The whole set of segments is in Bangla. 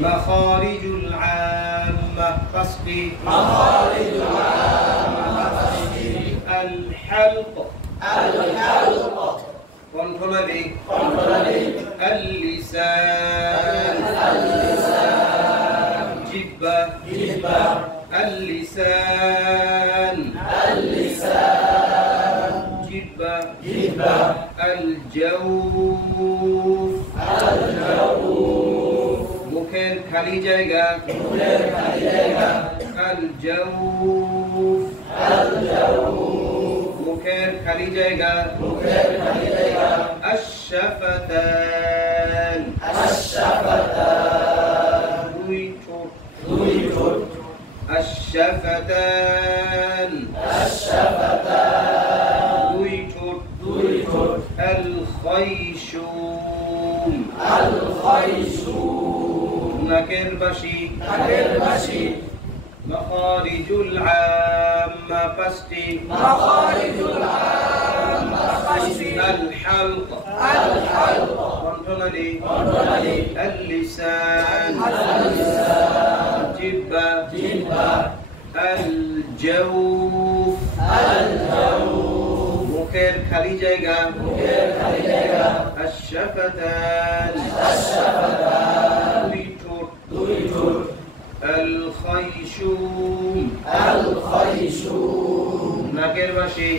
مخارج العامة قصدي الحلق কণ্ঠনালী اللسان জিহ্বা اللسان জিহ্বা الجوف মুখের খালি জায়গা الجوف মুখের খালি জায়গা الشفتان দুই ঠোঁট الشفتان দুই ঠোঁট الخيشوم নাকের বাসি مخارج العامة قصدي الحلق কণ্ঠনালী اللسان জিহ্বা الجوف মুখের খালি জায়গা الشفتان দুই ঠোঁট الخيشوم নাকের বাসি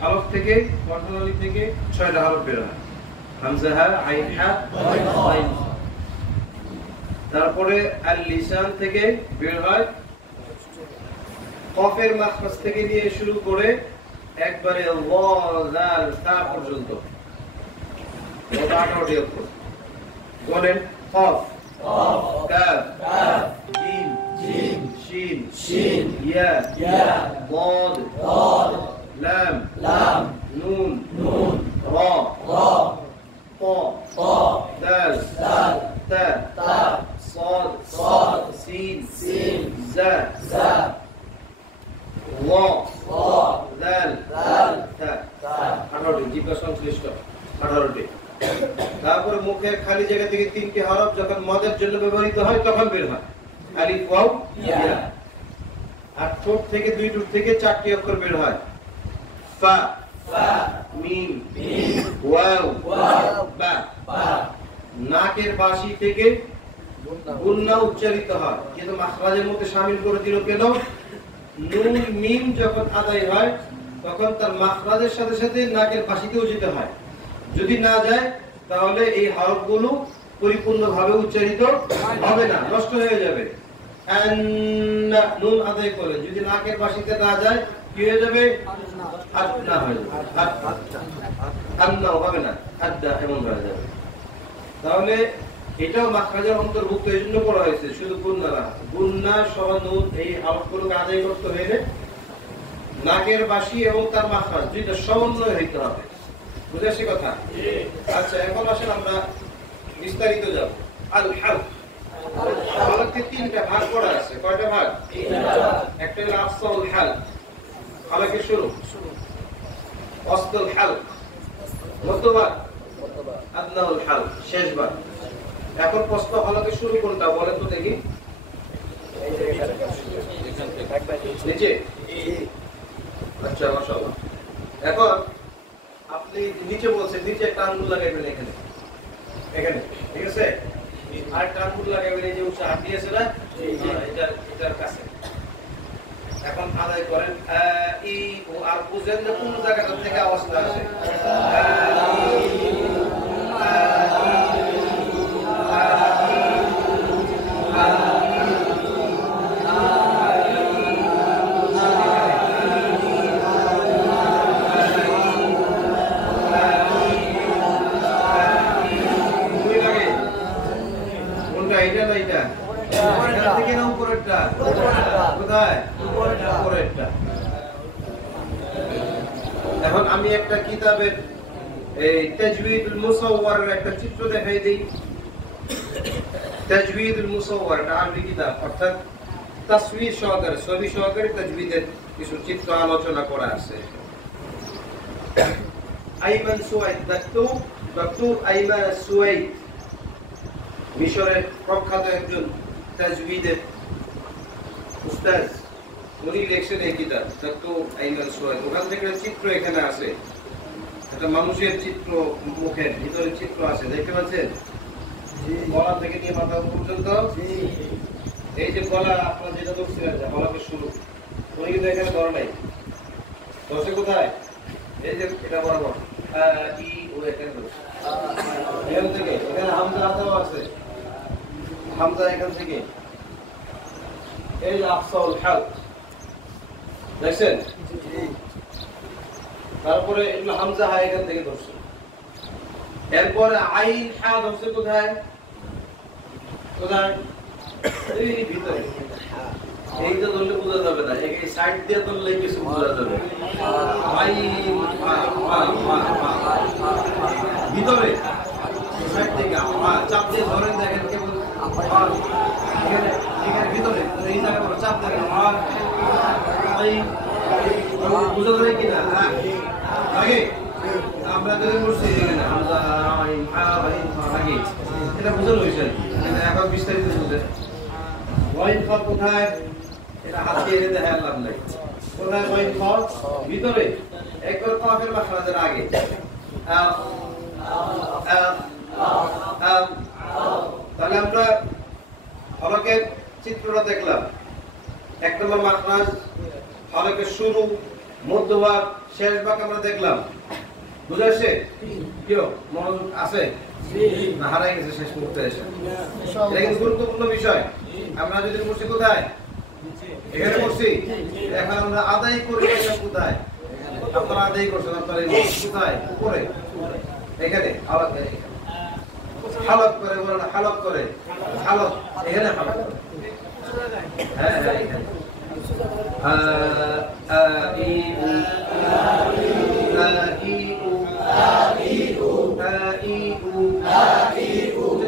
হরফ থেকে কণ্ঠনালী থেকে 6টা হরফ বের হয় হামজা হা আইন হা আইন তারপরে আল লিসান থেকে বের হয় কফের মাখরাজ থেকে নিয়ে শুরু করে একবারে ওয়া জাল তা পর্যন্ত 18টি অক্ষর বলেন কফ কাফ জিম শিন ইয়া দাদ লাম নুন রা তা দাল তা صاد سين زا ওয়া দাল তা 18টি জিহ্বা সংশ্লিষ্ট 18টি তারপরে মুখের খালি জায়গা থেকে 3টি হরফ যখন মদের জন্য ব্যবহৃত হয় তখন বের হয় আলিফ ওয়াও ইয়া আর ঠোঁট থেকে 2 ঠোঁট থেকে 4টি অক্ষর বের হয় ফা মিম ওয়াও বা নাকের বাসি থেকে গুন্না উচ্চারিত হয় কিন্তু মাখরাজের মধ্যে শামিল করে দিল কেন নুন মিম যখন আদায় হয় তখন তার মাখরাজের সাথে সাথে নাকের বাসিতেও যেতে হয় যদি না যায় তাহলে এই হরফগুলো পরিপূর্ণভাবে উচ্চারিত হবে না নষ্ট হয়ে যাবে নুন আদায় করে যদি নাকের বাসিতে না যায় কি হয়ে যাবে আদনা হয়ে যাবে আদনা হবে না আদা এমন হয়ে যাবে তাহলে এটাও মাখরাজের অন্তর্ভুক্ত এজন্য করা হয়েছে শুধু গুন্না না গুন্না সহ নুন এই হরফগুলোকে আদায় করতে হলে নাকের বাসি এবং তার মাখরাজ দুইটা সমন্বয় হইতে হবে বুঝেছি কথা আচ্ছা এখন আসেন আমরা বিস্তারিত যাব আল হালক হালকে 3টা ভাগ করা আছে কয়টা ভাগ একটা হলো আফসাল হালক হালকের শুরু ওয়াসতুল হালক মধ্যভাগ আদনাউল হালক শেষ ভাগ এখন প্রশ্ন হালকের শুরু কোনটা বলেন তো দেখি নিচে আচ্ছা মাশাআল্লাহ এখন আপনি নিচে বলছেন নিচে একটা আঙ্গুল লাগাইবেন এখানে ঠিক আছে আর একটা আঙ্গুল লাগাইবেন এই যে উচ্চ হাত দিয়েছে না এটার কাছে এখন আদায় করেন ই ও আর বুঝেন না কোন জায়গা থেকে আওয়াজটা আসে এখন আমি একটা কিতাবের এই তাজওয়ীদুল মুসাওয়ারের একটা চিত্র দেখাই দেই তাজওয়ীদুল মুসাওয়ার এটা আরবি কিতাব অর্থাৎ তাসওয়ীর সহকারে ছবি সহকারে তাজওয়ীদের কিছু চিত্র আলোচনা করা আছে আইমান সুয়াইদ মাকতুব আইমান সুয়াইদ মিশরের প্রখ্যাত একজন তাজউইদের উস্তাদ, উনি লিখছেন এই কিতাব তাকু আইনাল সুয়াদ। ওখান থেকে চিত্র এখানে আছে, একটা মানুষের চিত্র, মুখের ভিতরে চিত্র আছে, দেখতে পাচ্ছেন? গলা থেকে নিয়ে মাথা পর্যন্ত। এই যে গলা আপনার যেটা ধরছিলেন, গলাকে শুরু, উনি কিন্তু এখানে ধরে নাই, বসে কোথায়? এই যে এটা বরাবর ই ও এখানে ধরছে, এখান থেকে এখানে হামজা আদাও আছে, হামজা এখান থেকে, এই যে আফসাউল হালক দেখছেন? তারপরে এগুলো হামজা হা এখান থেকে ধরছে, এরপরে আইন হা ধরছে কোথায়? কোথায়? এই ভিতরে। এইটা ধরলে বোঝা যাবে না, এই সাইড দিয়ে ধরলে কিছু বোঝা যাবে। আইন ভিতরে সাইড থেকে চাপ দিয়ে ধরেন, দেখেন কেবল এখানে এখানে ভিতরে এই জায়গা করে চাপ দেখেন, বুঝা যাবে কিনা? আগে আমরা যদি বলছি আগে এটা বুঝানো হয়েছে, এখন বিস্তারিত বুঝে ওয়াইন ফল কোথায়? এটা হাত দিয়ে দেখা লাভ নাই। কোথায় ওয়াইন ফল? ভিতরে, একবার কাফের মাখরাজের আগে। তাহলে আমরা হলকের চিত্রটা দেখলাম। এক নম্বর মাখরাজ, হলকের শুরু, মধ্যভাগ, শেষ ভাগ আমরা দেখলাম। বুঝাচ্ছে? কেউ মনোযোগ আছে না হারাই গেছে শেষ মুহূর্তে এসে? এটা কিন্তু গুরুত্বপূর্ণ বিষয়। আমরা যদি করছি কোথায়? এখানে করছি। এখন আমরা আদায় করি কোথায়? আপনারা আদায় করছেন, আপনারা কোথায়? উপরে এখানে হালক করে, হালক করে, হালক এখানে হালক করে। হ্যাঁ হ্যাঁ এখানে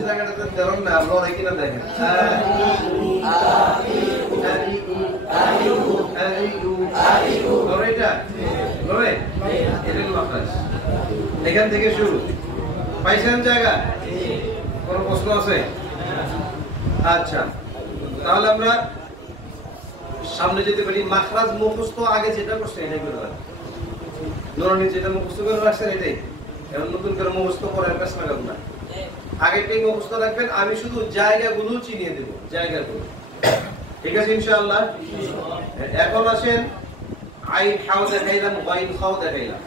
জায়গাটাতে দেবেন না, লড়াই কিনা দেখেন। এখান থেকে শুরু, পাইছেন জায়গা? কোন প্রশ্ন আছে? আচ্ছা, তাহলে আমরা সামনে যেতে পারি। মাখরাজ মুখস্থ আগে যেটা করছে এটাই করে রাখেন, নুরানি যেটা মুখস্থ করে রাখছেন এটাই, এখন নতুন করে মুখস্থ করার কাজ লাগাব না, আগেরটাই মুখস্থ রাখবেন। আমি শুধু জায়গাগুলো চিনিয়ে দেব, জায়গাগুলো। ঠিক আছে ইনশাআল্লাহ? এখন আসেন, আইন খাও দেখাইলাম, ওয়াইন খাও দেখাইলাম।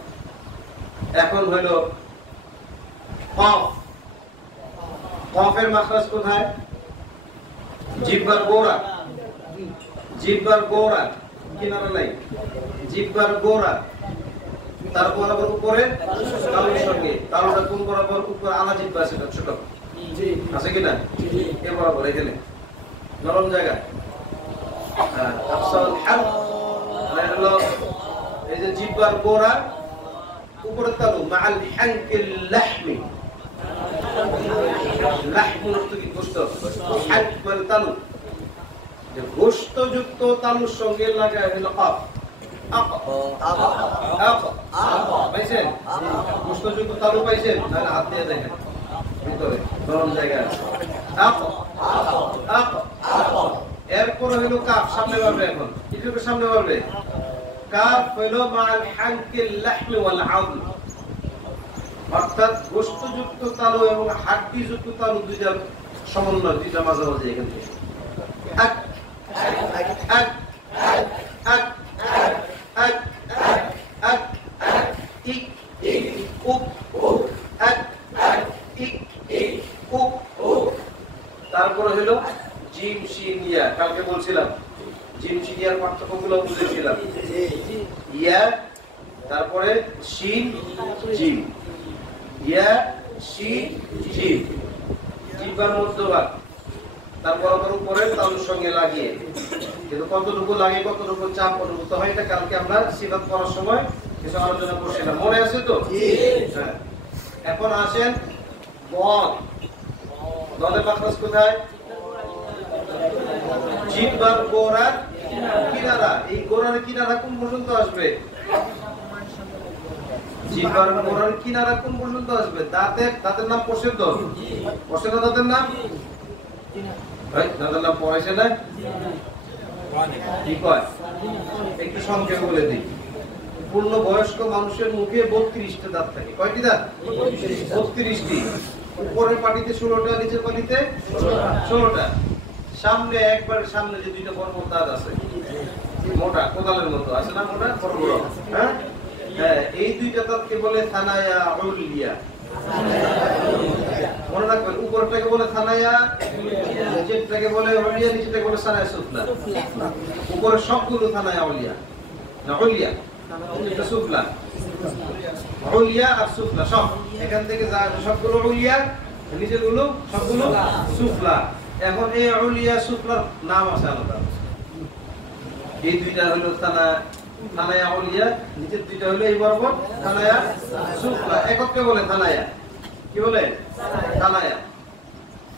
এখন হলো কফ। কফের মাখরাজ কোথায়? জিহ্বার গোড়া, জিহ্বার গোড়া, কিনারা নাই, জিহ্বার গোড়া। তারপর আবার উপরে তালুর সঙ্গে, তালুটা কোন বরাবর? উপরে আলা জিহ্বা আছে, ছোট আছে কিনা? এ বরাবর এখানে নরম জায়গা। আফসাল হালক হলো এই যে জিহ্বার গোড়া, উপরে তালু, মাআল হানকিল লাহমি। লাহমুর অর্থ কি? গোশত। হানক মানে তালু, যে গোশতযুক্ত তালুর সঙ্গে লাগায় হলো কফ। পাইছেন? গোশতযুক্ত তালু পাইছেন? তাহলে হাত দিয়ে দেখেন, ভিতরে নরম জায়গা আছে। এরপর হইল কাফ, সামনে বাড়বে। এখন এটুকু সামনে বাড়বে। কাফ হইল মাআল হানকিল লাহমি ওয়াল আযম, অর্থাৎ গোশতযুক্ত তালু এবং হাড্ডিযুক্ত তালু দুইটার সমন্বয়, দুইটা মাঝামাঝি। এখান থেকে আক আক আক আক আক আক ইক উক আক ইক উক। তারপরে হলো জিম শিন ইয়া। কালকে বলছিলাম জিম শিন ইয়ার পার্থক্যগুলো বুঝেছিলাম। ইয়া, তারপরে শিন জিম, ইয়া শিন জিম, জিহ্বার মধ্যভাগ, তারপর আবার উপরে তালুর সঙ্গে লাগিয়ে। কিন্তু কতটুকু লাগে, কতটুকু চাপ অনুভূত হয়, এটা কালকে আমরা সিফাত করার সময় কিছু আলোচনা করছিলাম, মনে আছে তো? হ্যাঁ। এখন আসেন বদ। বদের মাখরাজ কোথায়? জিহ্বার গোড়ার কিনারা। এই গোড়ার কিনারা কোন পর্যন্ত আসবে? জিহ্বার গোড়ার কিনারা কোন পর্যন্ত আসবে? দাঁতের নাম প্রসেদ্ধ, প্রসেদ্ধ দাঁতের নাম ভাই দাদার নাম পড়াইছে না? কি কয়? একটু সংক্ষেপে বলে দিই। পূর্ণ বয়স্ক মানুষের মুখে 32টা দাঁত থাকে। কয়টি দাঁত? 32টি। উপরের পাটিতে 16টা, নিচের পাটিতে 16টা। সামনে একবার সামনে যে দুইটা বড় বড় দাঁত আছে, মোটা কোদালের মতো আছে না, মোটা বড় বড়, হ্যাঁ হ্যাঁ, এই দুইটা দাঁতকে বলে থানায়া উলিয়া। মনে রাখবেন, উপরটাকে বলে থানায়া, নিচেরটাকে বলে উলিয়া, নিচেরটাকে বলে সানায়া সুফলা। উপরের সবগুলো থানায়া উলিয়া না উলিয়া, এটা সুফলা। উলিয়া আর সুফলা সব এখান থেকে যা সবগুলো উলিয়া, নিচের গুলো সবগুলো সুফলা। এখন এই উলিয়া সুফলার নাম আছে আলাদা। এই দুইটা হলো থানায়া উলিয়া, নিচের দুইটা হলো এই বরাবর থানায়া সুফলা। এককে বলে থানায়া, কি বলে? থানায়া।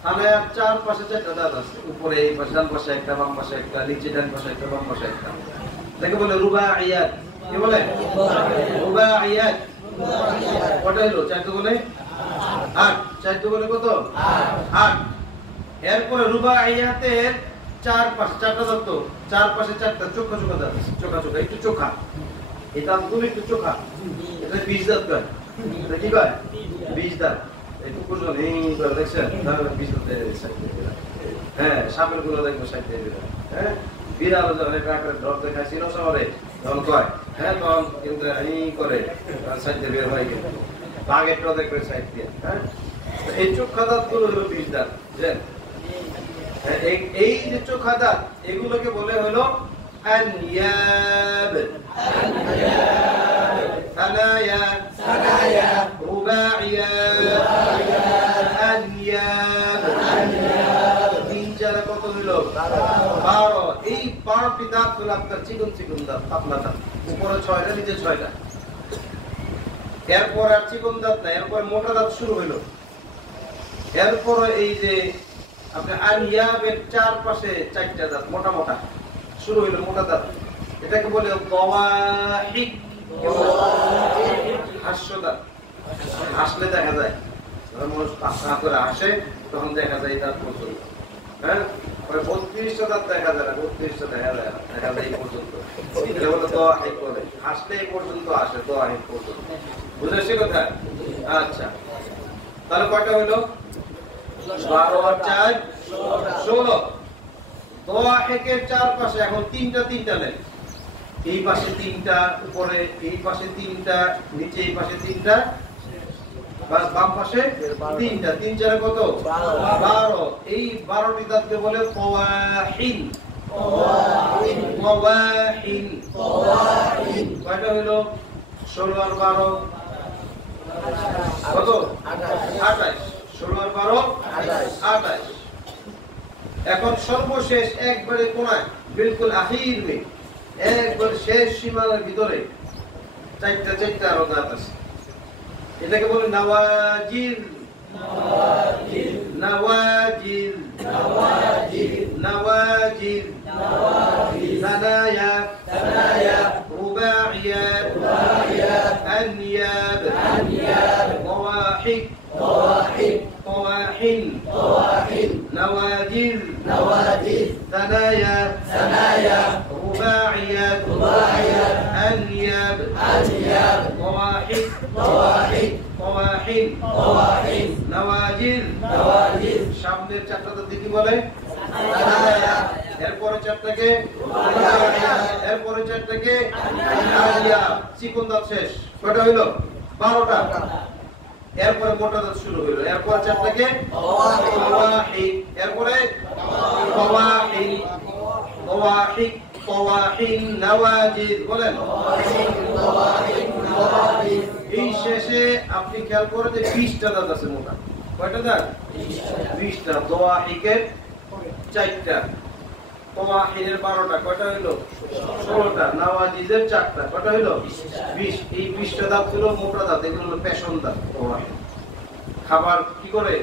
থানায়ার চার পাশে 4টা দাঁত আছে। উপরে এই পাশে ডান পাশে একটা, বাম পাশে একটা, নিচে ডান পাশে একটা, বাম পাশে একটা। এটাকে বলে রুবাইয়াত। কি বলে? রুবাইয়াত। কয়টা হলো? 4 বলে 8। 4 বলে কত? 8। এরপরে রুবাইয়াতের চার পাশে 4টা দাঁত, চার পাশে 4টা চোখা চোখা দাঁত, চোখা চোখা, একটু চোখা। এই দাঁতগুলো একটু চোখা। এটা 20 দাঁত কয়। এটা কি কয়? 20 দাঁত। এই কুকুরজন এই করে দেখছেন, তাহলে 20 দাঁত। হ্যাঁ, সাপের গুলো দেখবো 60 টাকা। হ্যাঁ, বিড়াল যখন একটা ড্রপ দেখাইছিল শহরে, তখন কয়, হ্যাঁ, তখন কিন্তু এই করে 60 টাকা বের হয়। কিন্তু বাঘের টো দেখবে 60 টাকা। হ্যাঁ, এই চোখা দাঁত গুলো হলো 20 দাঁত। এই যে চোখা দাঁত, এগুলোকে বলে হলো আনিয়াব। থানায়া, রুবাইয়াত, আনিয়াব। 3 4 কত হলো? 12। এই 12টি দাঁত হলো আপনার চিকন চিকন দাঁত, পাতলা দাঁত। উপরে 6টা, নিচে 6টা। এরপর আর চিকন দাঁত না, এরপর মোটা দাঁত শুরু হইলো। এরপর এই যে আপনি আনিয়াবের চার পাশে 4টা দাঁত মোটা মোটা শুরু হইলো, মোটা দাঁত। এটাকে বলে দাওয়াহিক। হাস্য দাঁত। হাসলে দেখা যায়, যখন মানুষ পাখা করে হাসে তখন দেখা যায় দাঁত প্রচুর। হ্যাঁ, 32টা দাঁত দেখা যায় না, 32টা দেখা যায় না, দেখা যায় এই পর্যন্ত। এটা বলে দাওয়াহিক বলে। হাসলে এই পর্যন্ত আসে, দাওয়াহিক পর্যন্ত। বুঝেছি কথা? আচ্ছা, তাহলে কয়টা হইলো? 12 আর 4 16। দাওয়াহিকের চার পাশে এখন 3টা নেই। এই পাশে 3টা, উপরে এই পাশে 3টা, নিচে এই পাশে 3টা, বাম পাশে 3টা। 3 4 কত? 12। এই 12টি দাঁতকে বলে ফাওয়াহিন। ফাওয়াহিন। কয়টা হলো? 16 আর 12 কত? 28। 16 আর 12 28। এখন সর্বশেষ একবারে কোনায়, বিলকুল আখির মে, একবার শেষ সীমার ভিতরে 4টা আরো দাঁত আছে। এটাকে বলে নাওয়াজিল। নাওয়াজিল। নাওয়াজিল। থানায়া, রুবাইয়াত, আনিয়াব, দাওয়াহিক, طواحن، نواجذ، ثنايا، رباعيات، أنياب، طواحن، نواجذ। সামনের 4টা দাঁত কি বলে? এরপরে 4টাকে, এরপরে 4টাকে চিকন দাঁত শেষ। কয়টা হইলো? 12টা। এরপরে মোটা দাঁত শুরু হইলো। এরপর 4টাকে তাওয়াহিক, এরপরে তাওয়াহিন, নাওয়াজিদ। বলেন এই শেষে আপনি খেয়াল করে যে 20টা দাঁত আছে মোটা। কয়টা দাঁত? 20টা। তাওয়াহিকের 4টা, তাওয়াহিনের 12টা। কয়টা হইলো? 16টা। নাওয়াজিদের 4টা। কয়টা হইলো? 20। এই 20টা দাঁত হলো মোটা দাঁত, এগুলো হলো পেশন দাঁত। খাবার কি করে?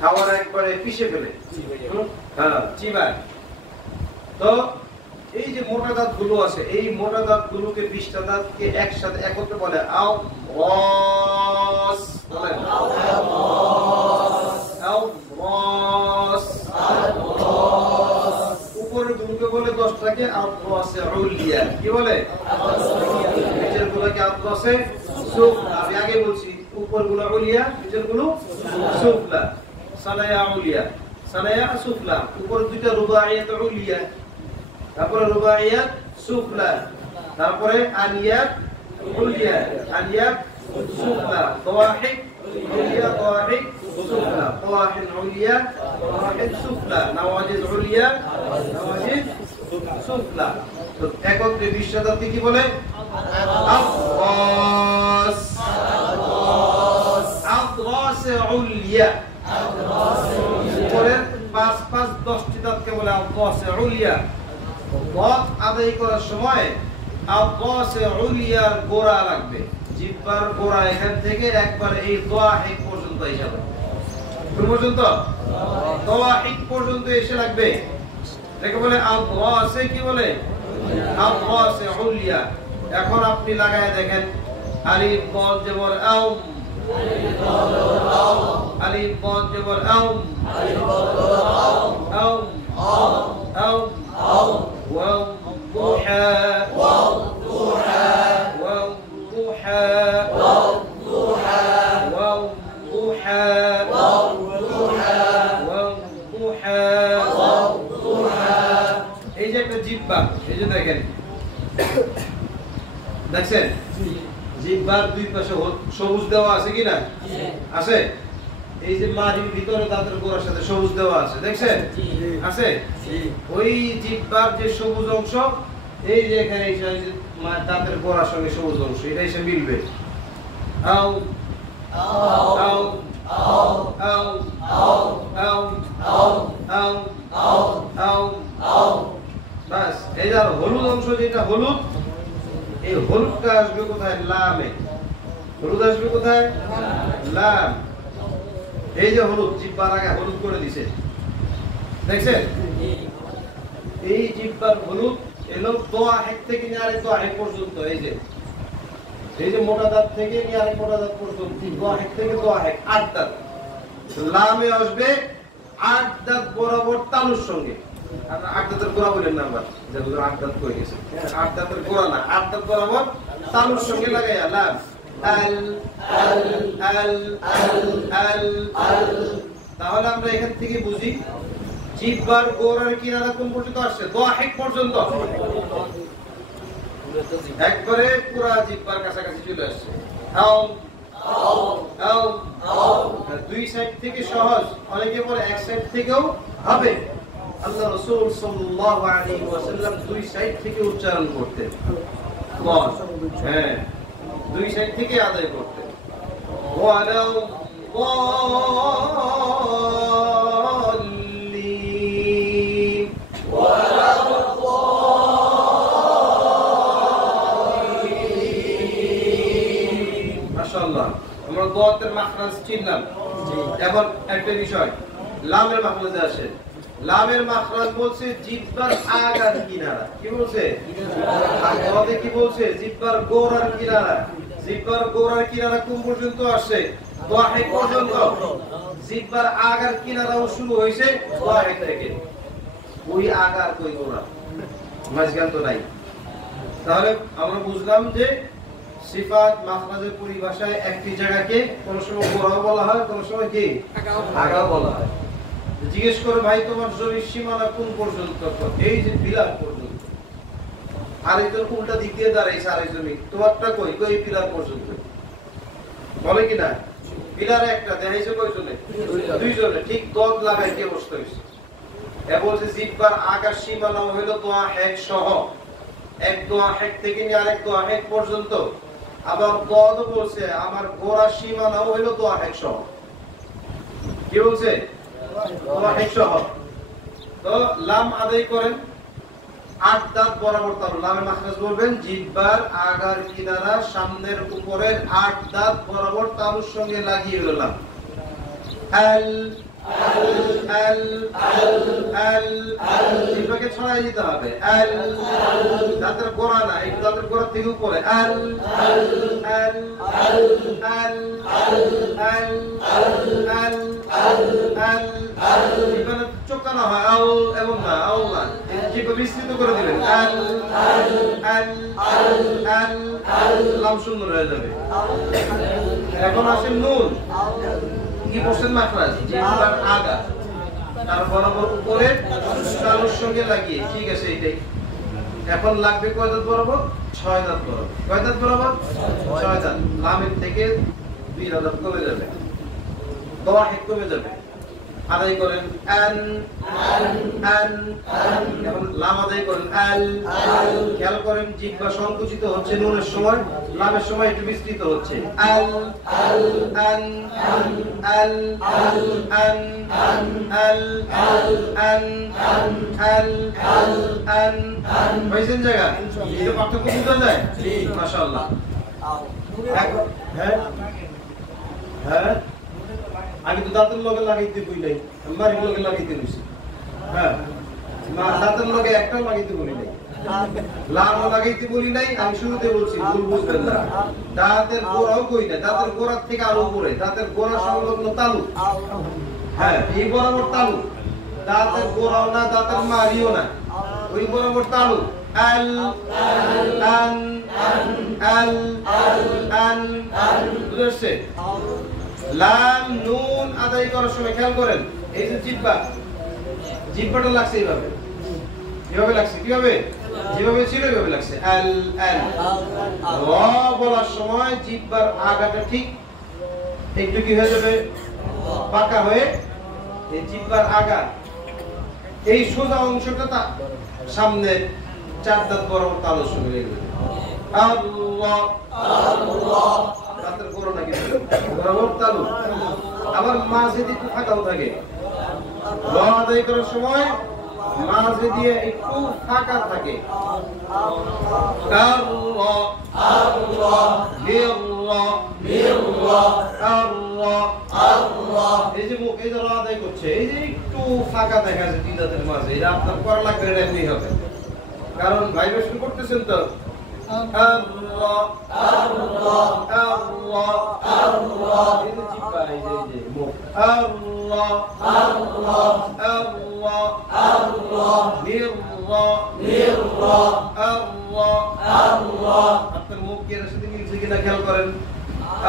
খাবার একবারে পিষে ফেলে, হ্যাঁ, চিবায়। তো এই যে মোটা দাঁত গুলো আছে, এই মোটা দাঁত গুলোকে 20টা দাঁতকে একসাথে একত্রে বলে আওরাস। বলেন আওরাস। আদরাসে উলিয়া কি বলে নিচের গুলোকে আদরাসে সুফলা আমি আগে বলছি উপর গুলো উলিয়া নিচের গুলো সুফলা সানায়া উলিয়া সানায়া সুফলা উপর দুইটা রুবাইয়াত উলিয়া তারপরে রুবাইয়াত সুফলা তারপরে আলিয়াত উলিয়া আলিয়াত সুফলা দাওয়াহিক উলিয়া দাওয়াহিক সুফলা দাওয়াহিক উলিয়া দাওয়াহিক সুফলা নওয়াজিজ উলিয়া নওয়াজিজ সুফলা তো একত্রে বিশ্বদাতি কি বলে আদরাস আদরাস উলিয়া পরে 5-10টি দাঁতকে বলে আদরাস উলিয়া দাঁত আদায় করার সময় আদরাস উলিয়ার গোড়া লাগবে জিহ্বার গোড়া এখান থেকে একবার এই দাওয়াহিক পর্যন্ত হিসাবে কোন পর্যন্ত দাওয়াহিক পর্যন্ত এসে লাগবে এটাকে বলে আদরাস কি বলে আদরাস উলিয়া এখন আপনি লাগায় দেখেন আলিফ দাল জবর আউম আলিফ দাল জবর আউম আউম আউম wow দুহা wow দুহা wow দুহা wow দুহা wow দুহা wow দুহা wow দুহা wow দুহা এই যে একটা জিহ্বা এই যে দেখেন দেখছেন জিহ্বার দুই পাশে সবুজ দেওয়া আছে কি না আছে এই যে মাটির ভিতরে দাঁতের গোড়ার সাথে সবুজ দেওয়া আছে দেখছেন আছে ওই জিহ্বার যে সবুজ অংশ এই যে এখানে এই যে দাঁতের গোড়ার সঙ্গে সবুজ অংশ এটা এসে মিলবে আও আও আও আও আও আও আও আও আও আও বাস এই যে হলুদ অংশ যেটা হলুদ এই হলুদটা আসবে কোথায় লামে হলুদ আসবে কোথায় লাম এই যে হলুদ জিহ্বার আগে হলুদ করে দিয়েছে দেখছেন এই জিহ্বার হলুদ এলো দাওয়াহিক থেকে নিয়ে আরেক দাওয়াহিক পর্যন্ত এই যে মোটা দাঁত থেকে নিয়ে আরেক মোটা দাঁত পর্যন্ত দাওয়াহিক থেকে দাওয়াহিক 8 দাঁত লামে আসবে 8 দাঁত বরাবর তালুর সঙ্গে আমরা 8 দাঁতের গোড়া বলেন না আমরা যেগুলো 8 দাঁত কই গেছে 8 দাঁতের গোড়া না 8 দাঁত বরাবর তালুর সঙ্গে লাগায়া লাম আল আল আল আল আল তাহলে আমরা এখান থেকে বুঝি জিহ্বার গোড়ার কিনারা কোন পর্যন্ত আসছে দাওয়াহিক পর্যন্ত একবারে পুরো জিহ্বার কাছাকাছি চলে আসছে আও আও আও আও দুই সাইড থেকে সহজ অনেকে বলে এক সাইড থেকেও হবে আল্লাহ রাসূল সাল্লাল্লাহু আলাইহি ওয়াসাল্লাম দুই সাইড থেকে উচ্চারণ করতেন হ্যাঁ দুই সাইড থেকে আদায় করতেন ওয়ালাউ দাল্লিন ওয়ালাউ দাল্লিন মাশাআল্লাহ আমরা দাওয়াতের মাখরাজ চিনলাম এখন একটা বিষয় লামের মাখরাজে আসে লামের মাখরাজ বলছে জিহ্বার আগার কিনারা কি বলছে দাওয়াতে কি বলছে জিহ্বার গোড়ার কিনারা জিহ্বার গোড়ার কিনারা কোন পর্যন্ত আসে দাওয়াহিক পর্যন্ত জিহ্বার আগার কিনারাও শুরু হইছে দাওয়াহিক থেকে ওই আগার কই গোড়া মাঝখান তো নাই তাহলে আমরা বুঝলাম যে সিফাত মাখরাজের পরিভাষায় একটি জায়গাকে কোন সময় গোড়া বলা হয় কোন সময় কি আগা বলা হয় জিজ্ঞেস করে ভাই তোমার জমির সীমানা কোন পর্যন্ত এই যে পিলার পর্যন্ত আরেকজন উল্টা দিক দিয়ে দাঁড়াইছে আরেকজনই তোমারটা কই কই পিলার পর্যন্ত বলে কি না পিলারে একটা দেখাইছে কয়জনে দুইজনে ঠিক গদ লাগাইতে বসতে হইছে এ বলছে জিহ্বার আগার সীমানা হলো দাওয়াহিক সহ এক দাওয়াহিক থেকে নিয়ে আরেক দাওয়াহিক পর্যন্ত আবার গদ বলছে আমার গোড়া সীমানাও হলো দাওয়াহিক সহ কি বলছে দাওয়াহিক সহ তো লাম আদায় করেন 8 দাঁত বরাবর তার লামের মাখরাজ বলবেন জিহ্বার আগার কিনারা সামনের উপরের 8 দাঁত বরাবর তালুর সঙ্গে লাগিয়ে দিলাম আল আল আল আল আল জিহ্বাকে ছড়াই দিতে হবে আল দাঁতের গোড়া না এই দাঁতের গোড়া থেকে উপরে আল আল আল আল আল আল আল আল আল আল জিহ্বার চোখা না হয় আল এবং না আল না জিহ্বা বিস্তৃত করে দিবেন আল আল আল আল লাম শূন্য হয়ে যাবে এখন আসে নুন কি বসেন মাখরাজ জিহ্বার আগা তার বরাবর উপরে তালুর সঙ্গে লাগিয়ে ঠিক আছে এটাই এখন লাগবে কয় দাঁত বরাবর 6 দাঁত বরাবর কয় দাঁত বরাবর 6 দাঁত লামের থেকে 2 দাঁত কমে যাবে দাওয়াহিদ কমে যাবে আদায় করেন আন আন এখন লাম আদায় করেন আল খেয়াল করেন জিহ্বা সংকুচিত হচ্ছে নুনের সময় লামের সময় একটু বিস্তৃত হচ্ছে আল আন আল আন আল আন আল আন হয়েছে জায়গা এটা পার্থক্য বুঝা যায় মাশাআল্লাহ হ্যাঁ হ্যাঁ আগে তো দাঁতের লগে লাগাইতে বই নাই মারির লগে লাগাইতে বইছি হ্যাঁ মা দাঁতের লগে একটাও লাগাইতে বলি নাই লামও লাগাইতে বলি নাই আমি শুরুতে বলছি ভুল বুঝবেন না দাঁতের গোড়াও কই না দাঁতের গোড়ার থেকে আরো উপরে দাঁতের গোড়া সংলগ্ন তালু হ্যাঁ এই বরাবর তালু দাঁতের গোড়াও না দাঁতের মারিও না ওই বরাবর তালু আল আন আল আন বুঝছে লাম নুন আদায় করার সময় খেয়াল করেন এই যে জিহ্বাটা লাগছে এইভাবে লাগছে কিভাবে যেভাবে ছিল এইভাবে লাগছে আল আল র বলার সময় জিহ্বার আগাটা ঠিক একটু কি হয়ে যাবে বাঁকা হয়ে এই জিহ্বার আগা এই সোজা অংশটা সামনে 4 দাঁত বরাবর তালুর সঙ্গে লেগে যাবে আল্লাহ আল্লাহ দাঁতের গোড়া কি বরাবর তালু আবার মাঝে একটু ফাঁকাও থাকে র আদায় করার সময় মাঝে দিয়ে একটু ফাঁকা থাকে আল্লাহ আল্লাহ লিল্লাহ লিল্লাহ আল্লাহ আল্লাহ এই যে মুখ এই যে র আদায় করছে এই যে একটু ফাঁকা দেখা যায় তিন দাঁতের মাঝে এটা আপনার করা লাগবে এটা এমনি হবে কারণ ভাইব্রেশন করতেছেন তো Allah Allah Allah Allah ini jipa ini mu Allah Allah Allah Allah Nirra Nirra Allah Allah আপনার মুখের সাথে মিলছে কিনা খেয়াল করেন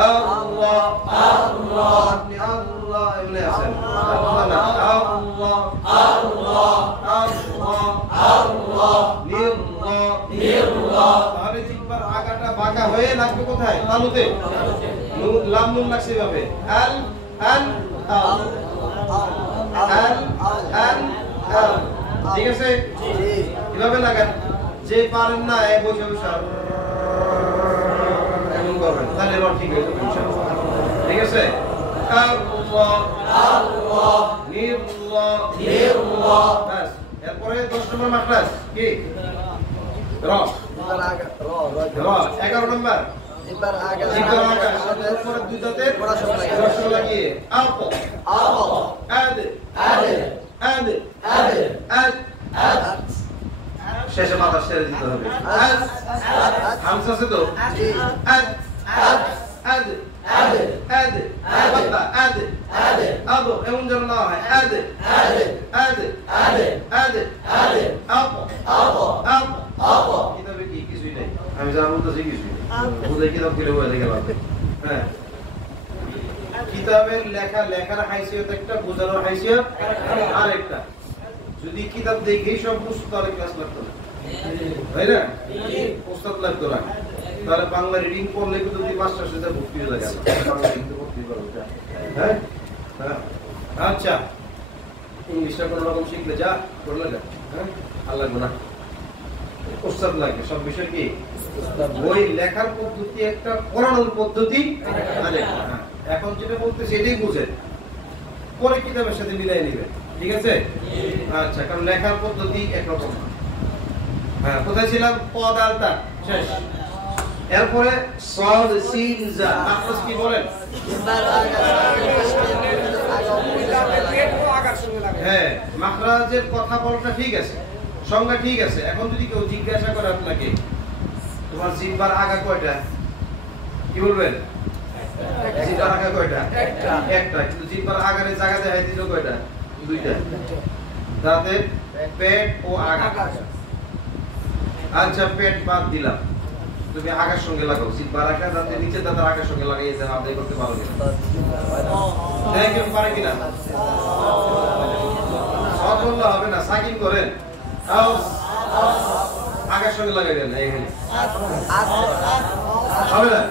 Allah Allah আপনি আল্লাহ এমনি আছেন আল্লাহ না আল্লাহ আল্লাহ আল্লাহ আল্লাহ নির্রা নির্রা তাহলে জিহ্বার আগাটা বাঁকা হয়ে লাগবে কোথায় তালুতে নুন লাম নুন লাগছে ভাবে আল আল আল আল আল আল ঠিক আছে জি কিভাবে লাগান যে পারেন না এই বসে বসে এমন করবেন তাহলে রড ঠিক হয়ে যাবে ইনশাআল্লাহ ঠিক আছে আল্লাহ আল্লাহ নির্রা নির্রা বাস এরপরে 10 নম্বর মাখরাজ কি র র 11 নম্বর জিহ্বার আগা উপরে দুই দাঁতে রসল লাগিয়ে আপ আপ আদ আদ আদ আদ আদ আদ শেষে মাথা ছেড়ে দিতে হবে আদ হামজা আছে তো আদ আদ আদ আদ আদ আদ আদ আদ আদ এমন যেন না হয় আদ আদ আদ আদ আদ আদ আপ আপ আপ আপ কিতাবে কি কিছুই নাই আমি যা বলতেছি কিছুই বুঝে কিতাব কিলে হয়ে গেল হ্যাঁ কিতাবের লেখার হাইসিয়ত একটা বোঝানোর হাইসিয়ত আরেকটা যদি কিতাব দেখেই সব বুঝতো তাহলে ক্লাস লাগতো না তাই না ওস্তাদ লাগতো না তাহলে বাংলা রিডিং পড়লে কিন্তু যদি মাস্টার সাথে ভর্তি হয়ে যায় বাংলা রিডিং তো ভর্তি করবে হ্যাঁ হ্যাঁ আচ্ছা ইংলিশটা কোনো রকম শিখলে যা পড়লে যা হ্যাঁ আল্লাহ গুনাহ ওস্তাদ লাগে সব বিষয় কি বই লেখার পদ্ধতি একটা পড়ানোর পদ্ধতি আরেকটা এখন যেটা বলতেছি এটাই বুঝেন পরে কিতাবের সাথে মিলাই নেবেন ঠিক আছে আচ্ছা কারণ লেখার পদ্ধতি একরকম হ্যাঁ কোথায় ছিলাম পদ আলতা শেষ এরপরে সদ সিন জা মাখরাজ কি বলেন হ্যাঁ মাখরাজের কথা বলটা ঠিক আছে সংজ্ঞা ঠিক আছে এখন যদি কেউ জিজ্ঞাসা করে আপনাকে তোমার জিহ্বার আগা কয়টা কি বলবেন জিহ্বার আগা কয়টা একটা কিন্তু জিহ্বার আগারে জায়গা দেখাই দিল কয়টা দুইটা দাঁতের পেট ও আগা। আচ্ছা পেট বাদ দিলাম, তুমি আগার সঙ্গে লাগাও, জিহ্বার আগা দাঁতের নিচে দাঁতের আগার সঙ্গে লাগাই দেন, আদায় করতে পারো কিনা? দেখেন পারে কিনা? সব বললে হবে না, সাকিন করেন। আগার সঙ্গে লাগাইবেন না, এখানে হবে না,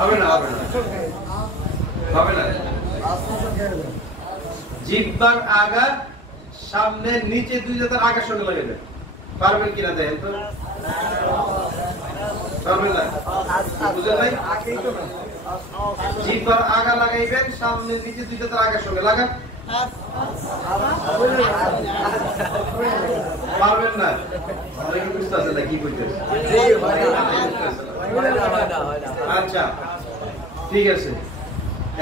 হবে না, হবে না, হবে না। জিহ্বার আগা সামনে নিচে দুই দাঁতের আগার সঙ্গে লাগাইবেন, পারবেন কিনা দেখেন তো? পারবেন না? বুঝেন নাই? জিহ্বার আগা লাগাইবেন সামনে নিচে দুই দাঁতের আগার সঙ্গে লাগান। পারবেন না? অনেকে বুঝতেছে না কি বলতেছে। আচ্ছা ঠিক আছে,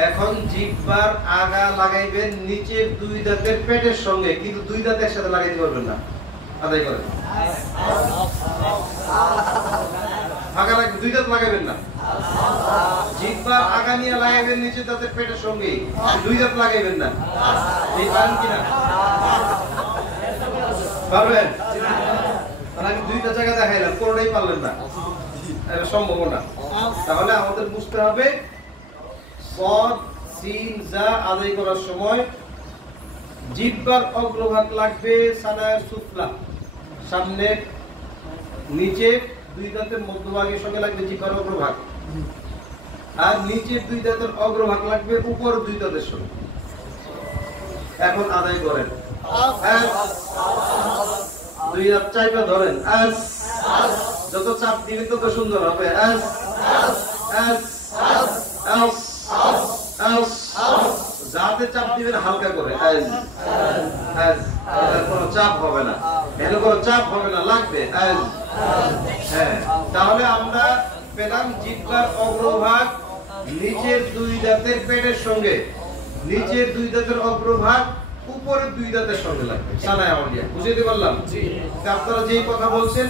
এখন জিহ্বার আগা লাগাইবেন নিচের দুই দাঁতের পেটের সঙ্গে, কিন্তু দুই দাঁত একসাথে লাগাইতে পারবেন না, আদায় করেন। আগা লাগে দুই দাঁত লাগাবেন না, জিহ্বার আগা নিয়ে লাগাইবেন নিচের দাঁতের পেটের সঙ্গে, দুই দাঁত লাগাইবেন না। এই পারেন কিনা? পারবেন? আমি দুইটা জায়গা দেখাইলাম, কোনটাই পারলেন না, এটা সম্ভব না। তাহলে আমাদের বুঝতে হবে সদ সিন যা আদায় করার সময় জিহ্বার অগ্রভাগ লাগবে সানায়ের সুফলা, সামনে নিচে দুই দাঁতের মধ্যভাগের সঙ্গে লাগবে জিহ্বার অগ্রভাগ, আর নিচের দুই দাঁতের অগ্রভাগ লাগবে উপর দুই দাঁতের সঙ্গে। এখন আদায় করেন, দুই দাঁত চাইবা ধরেন, যত চাপ দিবেন তত সুন্দর হবে। যাতে চাপ দিবেন হালকা করে, কোনো চাপ হবে না, এর কোনো চাপ হবে না, লাগবে। হ্যাঁ, তাহলে আমরা পেলাম জিহ্বার অগ্রভাগ নিচের দুই দাঁতের পেটের সঙ্গে, নিচের দুই দাঁতের অগ্রভাগ উপরের দুই দাঁতের সঙ্গে লাগবে। সানায় আউলিয়া বুঝতে পারলাম? আপনারা যেই কথা বলছেন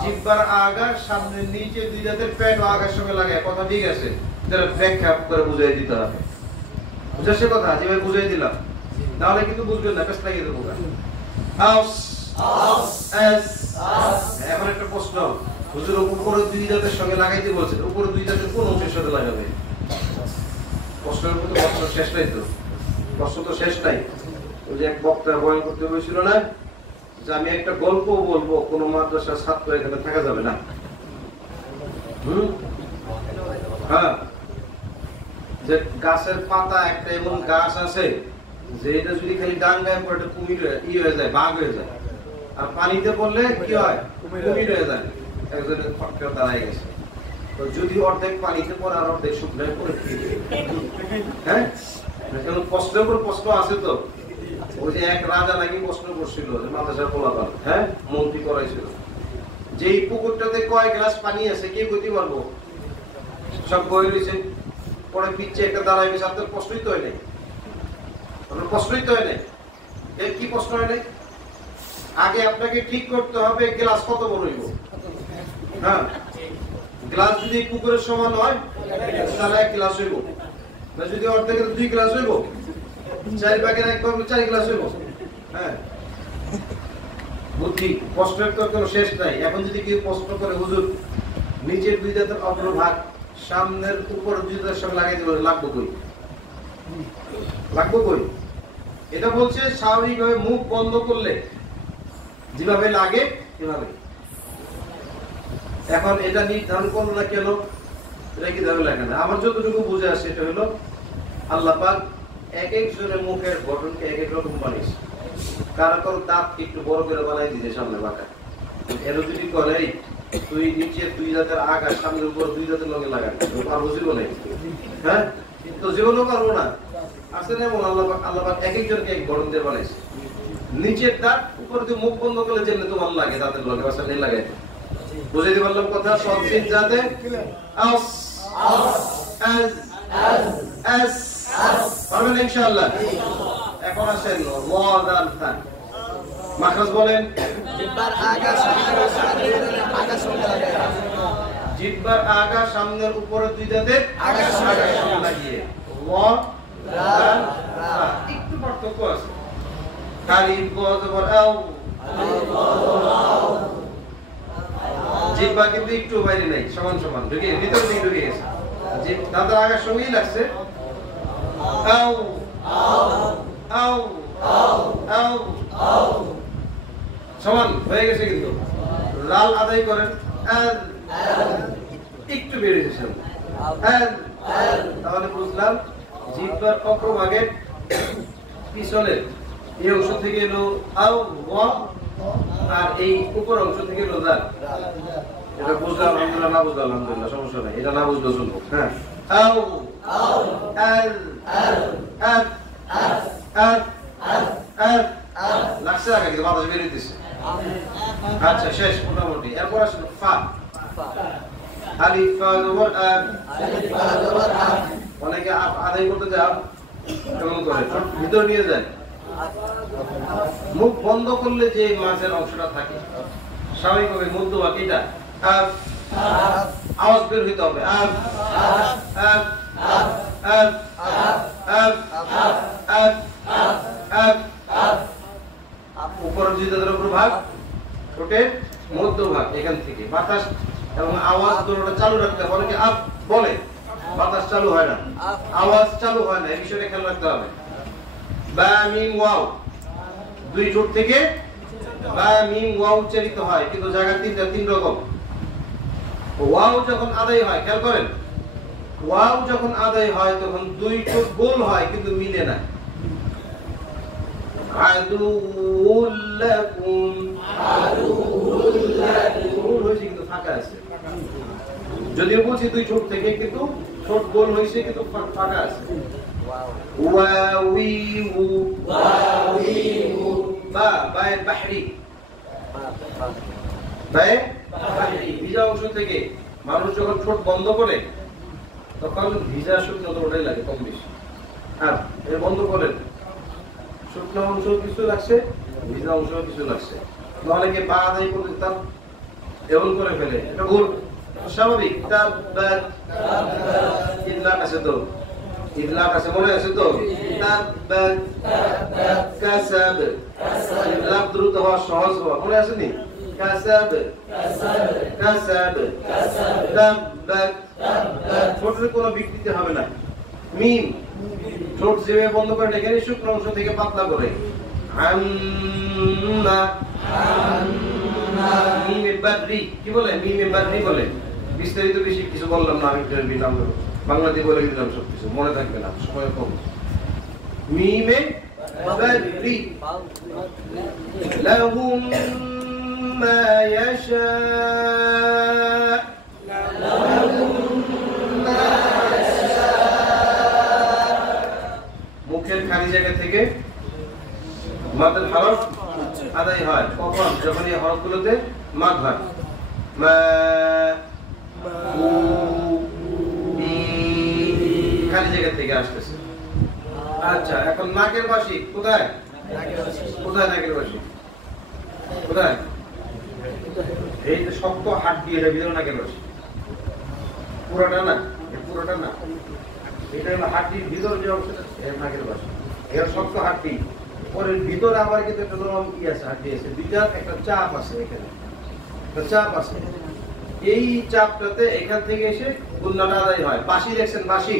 জিহ্বার আগা সামনে নিচে দুই দাঁতের পেট ও আগার সঙ্গে লাগায়, কথা ঠিক আছে, যারা ব্যাখ্যা করে বুঝিয়ে দিতে হবে। বুঝাচ্ছে কথা যেভাবে বুঝিয়ে দিলাম, নাহলে কিন্তু বুঝবেন না, পেছ লাগিয়ে দেবো। এখন একটা প্রশ্ন, হুজুর উপরে দুই দাঁতের সঙ্গে লাগাইতে বলছেন, উপরে দুই দাঁতের কোন অংশের সাথে লাগাবে? প্রশ্নের মধ্যে প্রশ্ন শেষ নাই তো, প্রশ্ন তো শেষ নাই। ওই যে এক বক্তা বয়ান করতে হয়েছিল না যে আমি একটা গল্প বলবো, কোন মাদ্রাসার ছাত্র এখানে থাকা যাবে না। হ্যাঁ, যে গাছের পাতা একটা এমন গাছ আছে যে এটা যদি খালি ডাঙ্গায় পড়ে কুমির হয়ে যায়, বাঘ হয়ে যায়, আর পানিতে পড়লে কি হয়, কুমির হয়ে যায়। একজনের ফটকা দাঁড়ায় গেছে, তো যদি অর্ধেক পানিতে পড়ে আর অর্ধেক শুকনায় পড়ে, হ্যাঁ, প্রশ্নের উপর প্রশ্ন আছে তো। ওই যে এক রাজা নাকি প্রশ্ন করছিল যে মাদ্রাসার পোলাপান, হ্যাঁ, মন্ত্রী করাইছিল, যে এই পুকুরটাতে কয় গ্লাস পানি আছে কে কইতে পারবো? সব বই রয়েছে, পরে পিচ্ছে একটা দাঁড়ায় গেছে, আপনার প্রশ্নই তো হয় নাই, আপনার প্রশ্নই তো হয় নাই। এর কি প্রশ্ন হয় নাই? আগে আপনাকে ঠিক করতে হবে গ্লাস কত বড় হইব। হ্যাঁ, গ্লাস যদি পুকুরের সমান হয় তাহলে এক গ্লাস হইব, যদি অর্ধেকের দুই গ্লাস হইব, চার ভাগের এক ভাগ 4 গ্লাস হইব। হ্যাঁ, বুদ্ধি প্রশ্নের তো কোনো শেষ নাই। এখন যদি কেউ প্রশ্ন করে হুজুর নিচের দুই দাঁতের অগ্রভাগ সামনের উপর দুই দাঁতের সঙ্গে লাগাই দিল, লাগবো কই? লাগবো কই? এটা বলছে স্বাভাবিকভাবে মুখ বন্ধ করলে যেভাবে লাগে এভাবে। এখন এটা নির্ধারণ করলো না কেন? এটা কি ধরে লেখা না, আমার যতটুকু বুঝে আসে এটা হলো আল্লাহ পাক এক একজনের মুখের গঠনকে এক এক রকম বানিয়েছে। কারো কারো দাঁত একটু বড় করে বানাই দিয়েছে সামনে বাঁকা, এর যদি করে তুই নিচে দুই দাঁতের আগা সামনের উপর দুই দাঁতের লগে লাগান, পারবো জীবনে? হ্যাঁ, তো জীবনেও পারবো না। আসলে এমন আল্লাহ পাক এক একজনকে এক গঠন দিয়ে বানাইছে। নিচের দাঁত উপর দিয়ে মুখ বন্ধ করলে যেমনি তোমার লাগে দাঁতের লগে বাসা নেই লাগে। বুঝাইতে পারলাম কথা? সবদিন যাতে পারবেন ইনশাআল্লাহ। এখন আসেন মাখরাজ বলেন। জিহ্বার আগা সামনের উপরে দুই দাঁতের লাগিয়ে একটু পার্থক্য আছে। আলিফ ব জবর আও, জিহ্বা কিন্তু একটু বাইরে নাই, সমান সমান ঢুকে ভিতর দিকে ঢুকে গেছে, দাঁতের আগার সঙ্গেই লাগছে। আও আও আও সমান হয়ে গেছে, কিন্তু লাল আদায় করেন একটু বেড়ে গেছে, তাহলে বুঝলাম জিহ্বার অগ্রভাগের পিছনের এই অংশ থেকে এলো আও ওয়া, আর এই উপর অংশ থেকে এলো দাল। এটা বুঝলাম আলহামদুলিল্লাহ, না বুঝলাম আলহামদুলিল্লাহ, সমস্যা নাই, এটা না বুঝলেও শুনবো। হ্যাঁ, আও আল আত আত আত লাগছে আগে কিন্তু বাতাস বের হইতেছে। আচ্ছা শেষ মোটামুটি। এরপর আসলে ফা, আলিফ ফা জবর আ, অনেকে আদায় করতে যায় কেমন করে ভিতর নিয়ে যায়, মুখ বন্ধ করলে যে মাঝের অংশটা থাকে স্বাভাবিকভাবে মধ্যভাগ এটা আওয়াজ বের হইতে হবে। উপরের দুই দাঁতের উপর ভাগ, ঠোঁটের মধ্যভাগ, এখান থেকে বাতাস এবং আওয়াজ দুটোটা চালু রাখতে হবে। অনেকে আপ বলে, বাতাস চালু হয় না, আওয়াজ চালু হয় না, এই বিষয়টা খেয়াল রাখতে হবে। বা মিম ওয়াও, দুই ঠোঁট থেকে বা মিম ওয়াও উচ্চারিত হয়, কিন্তু জায়গা তিন রকম। ওয়াও যখন আদায় হয়, খেয়াল করেন, ওয়াও যখন আদায় হয় তখন দুই ঠোঁট গোল হয় কিন্তু মিলে না। আদুউল লাকুম, আদুউল লাকুম হইছে কিন্তু ফাঁকা আছে, যদিও বলছি দুই ঠোঁট থেকে, কিন্তু ঠোঁট গোল হইছে কিন্তু ফাঁকা আছে। ওয়াউইউ, ওয়াউইউ বা বায়ে বাহরি, বায়ে বাহরি ভিজা অংশ থেকে মানুষ যখন ঠোঁট বন্ধ করে তখন ভিজা শুকনো তো ওটাই লাগে কম বেশি। আর এটা বন্ধ করেন, শুকনো অংশ কিছু লাগছে, ভিজা অংশ কিছু লাগছে, অনেকে পা আদায় করে দিতাম এমন করে ফেলে, এটা ভুল, স্বাভাবিক। তাব্বাত, ইদলাক আছে তো, ইদলাক আছে, মনে আছে তো, তাব্বাত কাসাব, ইদলাক দ্রুত হওয়া, সহজ হওয়া, মনে আছে নি? কাসাব কাসাব তাব্বাত, ঠোঁটের কোনো বিকৃতি হবে না। মিম, ঠোঁট যেভাবে বন্ধ করে এখানে শুকনো অংশ থেকে পাতলা করে। আম্মা, মিমে বাদরি, কি বলে? মিমে বাদরি বলে। বিস্তারিত বেশি কিছু বললাম না, আমি দিলাম বাংলাতে বলে দিলাম সবকিছু, মনে থাকবে না, সময় কম। মিমে বাদরি, লাহুম মা ইয়াশা, মুখের খালি জায়গা থেকে মাদের হরফ আদায় হয় কখন? যখন এই হরফগুলোতে মাদ হয়। মা, উ, ই, খালি জায়গা থেকে আসতেছে। আচ্ছা, এখন নাকের বাসি কোথায়? কোথায় নাকের বাসি? কোথায়? এই যে শক্ত হাড্ডি, এটা ভিতরে নাকের বাসি, পুরোটা না, পুরোটা না, এটা হলো হাড্ডির ভিতর যে অংশটা, এর নাকের বাসি, এর শক্ত হাড্ডি। পরে ভিতরে আবার কিন্তু একটা নরম কি আছে, হাড্ডি আছে, দুইটার একটা চাপ আছে, এখানে একটা চাপ আছে। এই চাপটাতে এখান থেকে এসে গুন্নাটা আদায় হয়। বাঁশি দেখছেন? বাঁশি,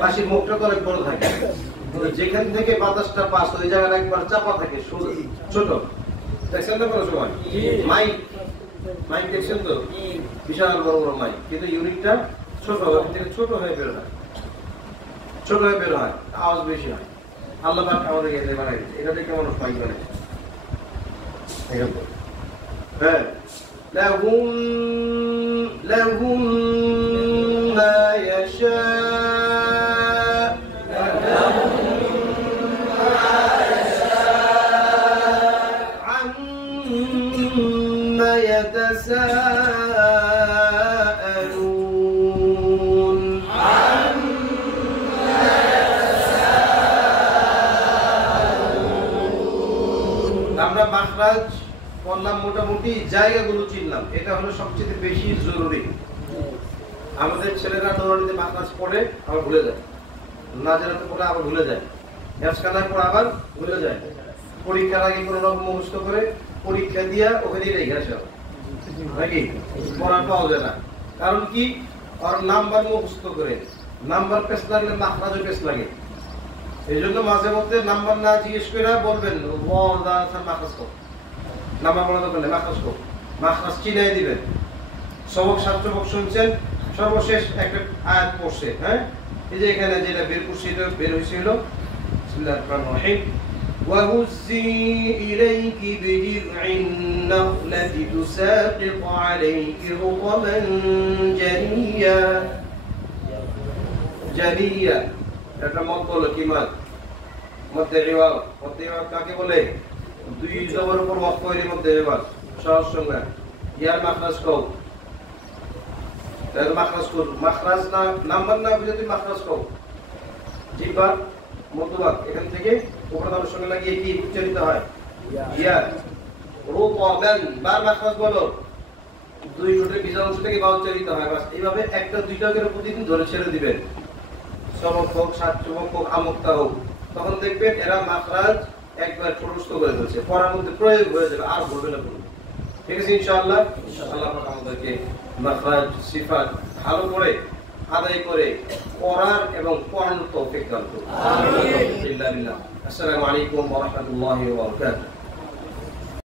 বাঁশির মুখটা তো অনেক বড় থাকে, যেখান থেকে বাতাসটা পাস ওই জায়গাটা একবার চাপা থাকে, ছোট। দেখছেন তো কোনো সময়? মাইক, মাইক দেখছেন তো, বিশাল বড় বড় মাইক, কিন্তু ইউনিটটা ছোট, থেকে ছোট হয়ে বের হয়, ছোট হয়ে বের হয়, আওয়াজ বেশি হয়। আল্লাহ পাক আমাদের এখানে বানাই দিয়েছে, এটা দেখে মানুষ মাইক বানায়। হ্যাঁ, লাহুম লাহুম মা ইয়াশা, আম্মা ইয়াতাসাআলুন, আমরা মাখরাজ বললাম, মোটামুটি জায়গাগুলো চিনলাম, এটা হলো সবচেয়ে বেশি জরুরি। আমাদের ছেলেরা দৌড়ানিতে মাখরাজ পড়ে আবার ভুলে যায়, নাজরাতে পড়ে আবার ভুলে যায়, হেফজখানায় পড়ে আবার ভুলে যায়। পরীক্ষার আগে কোনো রকম মুখস্থ করে পরীক্ষা দিয়া ওখানে রেখে আসা নাকি পড়া পাওয়া যায় না। কারণ কি, আর নাম্বার মুখস্থ করে নাম্বার পেশ লাগলে মাখরাজও পেশ লাগে। এই জন্য মাঝে মধ্যে নাম্বার না জিজ্ঞেস করে বলবেন মাখরাজ কো, নাম্বার বলা দরকার নেই, মাখরাজ কো, মাখরাজ চিনাই দিবেন। সবক শাস্ত্রবক শুনছেন, সর্বশেষ একটা আয়াত পড়ছে, হ্যাঁ এই যে এখানে যেটা বের করছে এটা বের হয়েছিল বিসমিল্লাহির রহমানির রহিম وَهُزِّي إِلَيْكِ بِجِذْعِ النَّخْلَةِ تُسَاقِطْ عَلَيْكِ رُطَبًا جَنِيًّا জানিয়া এটা মত হলো কি মাদ মধ্যে রিওয়াল, মধ্যে রিওয়াল কাকে বলে? দুই জবর উপর ওয়াক কইরে মধ্যে রিওয়াল সহজ সংজ্ঞা। ইয়ার মাখরাজ কও, তাহলে মাখরাজ কও, মাখরাজ না নাম্বার না বুঝে তুই মাখরাজ কও। জিহ্বা মধ্যবাক এখান থেকে উপরদানের সঙ্গে লাগিয়ে কি উচ্চারিত হয়? ইয়া রুতাবান, বার মাখরাজ বলো, দুই ঠোঁটের বিজয় অংশ থেকে বা উচ্চারিত হয়। বাস এইভাবে একটা দুইটা করে প্রতিদিন ধরে ছেড়ে দিবেন, সবক হোক সাতচবক হোক আমুক্তা হোক, তখন দেখবেন এরা মাখরাজ একবার ঠোঁটস্থ করে ফেলছে, পড়ার মধ্যে প্রয়োগ হয়ে যাবে, আর বলবে না কোনো। ঠিক আছে ইনশাআল্লাহ। আল্লাহ পাক আমাদেরকে মাখরাজ সিফাত ভালো করে আদায় করে পড়ার এবং পড়ানোর তৌফিক দান করুন। আমিন। আসসালামু আলাইকুম ওয়া রাহমাতুল্লাহি ওয়া বারাকাতুহু।